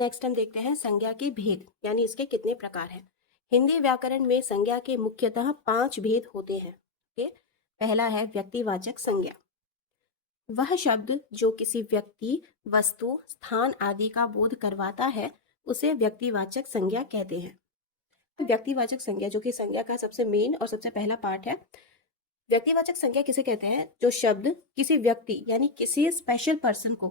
Next हम देखते हैं संज्ञा के भेद, यानी इसके कितने प्रकार हैं। हिंदी व्याकरण में संज्ञा के मुख्यतः 5 भेद होते हैं। ओके, पहला है व्यक्तिवाचक संज्ञा। वह शब्द जो किसी व्यक्ति, वस्तु, स्थान आदि का बोध करवाता है उसे व्यक्तिवाचक संज्ञा कहते हैं। व्यक्तिवाचक संज्ञा जो कि संज्ञा का सबसे मेन और सबसे पहला पार्ट है। व्यक्तिवाचक संज्ञा किसे कहते हैं? जो शब्द किसी व्यक्ति यानी किसी स्पेशल पर्सन को,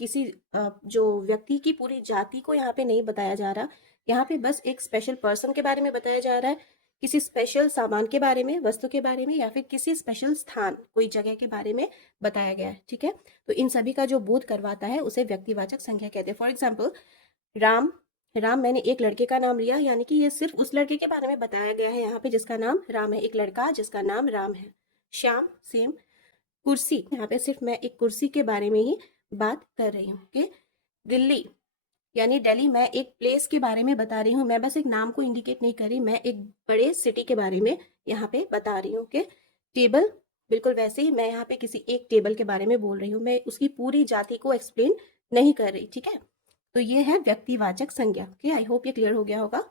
किसी जो व्यक्ति की पूरी जाति को यहाँ पे नहीं बताया जा रहा, यहाँ पे बस एक स्पेशल पर्सन के बारे में बताया जा रहा है, किसी स्पेशल सामान के बारे में, वस्तु के बारे में, या फिर किसी स्पेशल स्थान, कोई जगह के बारे में बताया गया है। ठीक है, तो इन सभी का जो बोध करवाता है उसे व्यक्तिवाचक संज्ञा कहते हैं। For example, Ram. राम, मैंने एक लड़के का नाम लिया, यानी कि ये सिर्फ उस लड़के के बारे में बताया गया है यहाँ पे जिसका नाम राम है, एक लड़का जिसका नाम राम है। श्याम, सेम। कुर्सी, यहाँ पे सिर्फ मैं एक कुर्सी के बारे में ही बात कर रही हूँ। ओके, दिल्ली यानी दिल्ली, मैं एक प्लेस के बारे में बता रही हूँ, मैं बस एक नाम को इंडिकेट नहीं कर रही, मैं एक बड़े सिटी के बारे में यहाँ पे बता रही हूँ। ओके, टेबल, बिल्कुल वैसे ही मैं यहाँ पे किसी एक टेबल के बारे में बोल रही हूँ, मैं उसकी पूरी जाति को एक्सप्लेन नहीं कर रही। ठीक है, तो ये है व्यक्तिवाचक संज्ञा। ओके, आई होप ये क्लियर हो गया होगा।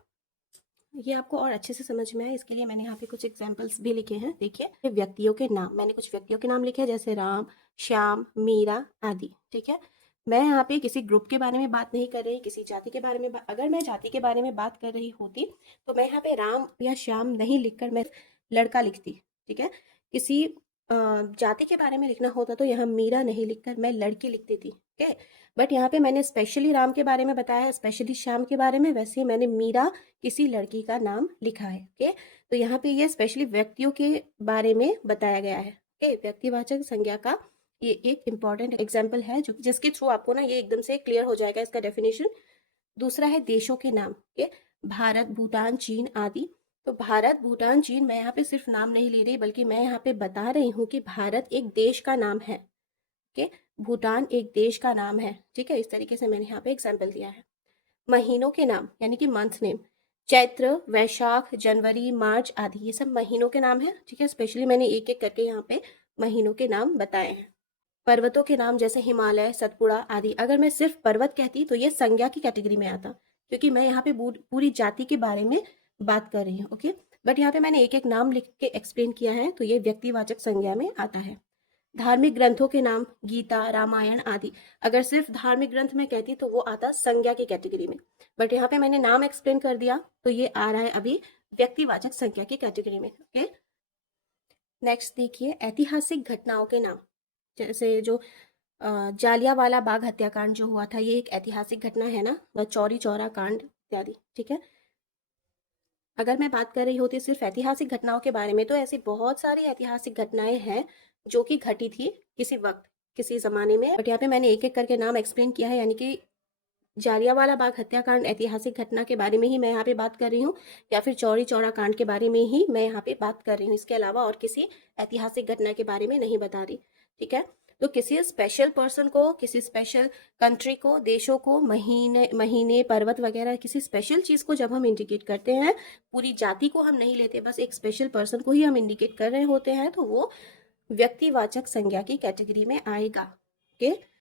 ये आपको और अच्छे से समझ में आए इसके लिए मैंने यहाँ पे कुछ एग्जाम्पल्स भी लिखे हैं। देखिए, व्यक्तियों के नाम, मैंने कुछ व्यक्तियों के नाम लिखे हैं जैसे राम, श्याम, मीरा आदि। ठीक है, मैं यहाँ पे किसी ग्रुप के बारे में बात नहीं कर रही, किसी जाति के बारे में अगर मैं जाति के बारे में बात कर रही होती तो मैं यहाँ पे राम या श्याम नहीं लिखकर मैं लड़का लिखती। ठीक है, किसी जाति के बारे में लिखना होता तो यहाँ मीरा नहीं लिखकर मैं लड़की लिख देती। ओके, बट यहाँ पे मैंने स्पेशली राम के बारे में बताया है, स्पेशली श्याम के बारे में, वैसे ही मैंने मीरा किसी लड़की का नाम लिखा है। ओके, तो यहाँ पे ये स्पेशली व्यक्तियों के बारे में बताया गया है। ओके, व्यक्तिवाचक संज्ञा का ये एक इंपॉर्टेंट एग्जाम्पल है जो जिसके थ्रू आपको ना ये एकदम से क्लियर हो जाएगा इसका डेफिनेशन। दूसरा है देशों के नाम। ओके, भारत, भूटान, चीन आदि। तो भारत, भूटान, चीन, मैं यहाँ पे सिर्फ नाम नहीं ले रही बल्कि मैं यहाँ पे बता रही हूँ कि भारत एक देश का नाम है। ओके, भूटान एक देश का नाम है। ठीक है, इस तरीके से मैंने यहाँ पे एग्जाम्पल दिया है। महीनों के नाम यानी कि मंथ नेम, चैत्र, वैशाख, जनवरी, मार्च आदि, ये सब महीनों के नाम है। ठीक है, स्पेशली मैंने एक एक करके यहाँ पे महीनों के नाम बताए हैं। पर्वतों के नाम जैसे हिमालय, सतपुड़ा आदि। अगर मैं सिर्फ पर्वत कहती तो ये संज्ञा की कैटेगरी में आता, क्योंकि मैं यहाँ पे पूरी जाति के बारे में बात कर रही हूँ। ओके, बट यहाँ पे मैंने एक एक नाम लिख के एक्सप्लेन किया है तो ये व्यक्तिवाचक संज्ञा में आता है। धार्मिक ग्रंथों के नाम, गीता, रामायण आदि। अगर सिर्फ धार्मिक ग्रंथ में कहती तो वो आता संज्ञा की कैटेगरी में, बट यहाँ पे मैंने नाम एक्सप्लेन कर दिया तो ये आ रहा है अभी व्यक्तिवाचक संज्ञा की कैटेगरी में। ओके, नेक्स्ट देखिए, ऐतिहासिक घटनाओं के नाम, जैसे जो जालियांवाला बाग हत्याकांड जो हुआ था, ये एक ऐतिहासिक घटना है ना, व चौरी चौरा कांड इत्यादि। ठीक है, अगर मैं बात कर रही होती सिर्फ ऐतिहासिक घटनाओं के बारे में तो ऐसी बहुत सारी ऐतिहासिक घटनाएं हैं जो कि घटी थी किसी वक्त, किसी जमाने में, बट यहाँ पे मैंने एक एक करके नाम एक्सप्लेन किया है, यानी कि जालियांवाला बाग हत्याकांड ऐतिहासिक घटना के बारे में ही मैं यहाँ पे बात कर रही हूँ, या फिर चौरी चौरा कांड के बारे में ही मैं यहाँ पे बात कर रही हूँ, इसके अलावा और किसी ऐतिहासिक घटना के बारे में नहीं बता रही। ठीक है, तो किसी स्पेशल पर्सन को, किसी स्पेशल कंट्री को, देशों को, महीने महीने, पर्वत वगैरह, किसी स्पेशल चीज को जब हम इंडिकेट करते हैं, पूरी जाति को हम नहीं लेते, बस एक स्पेशल पर्सन को ही हम इंडिकेट कर रहे होते हैं, तो वो व्यक्तिवाचक संज्ञा की कैटेगरी में आएगा। ओके,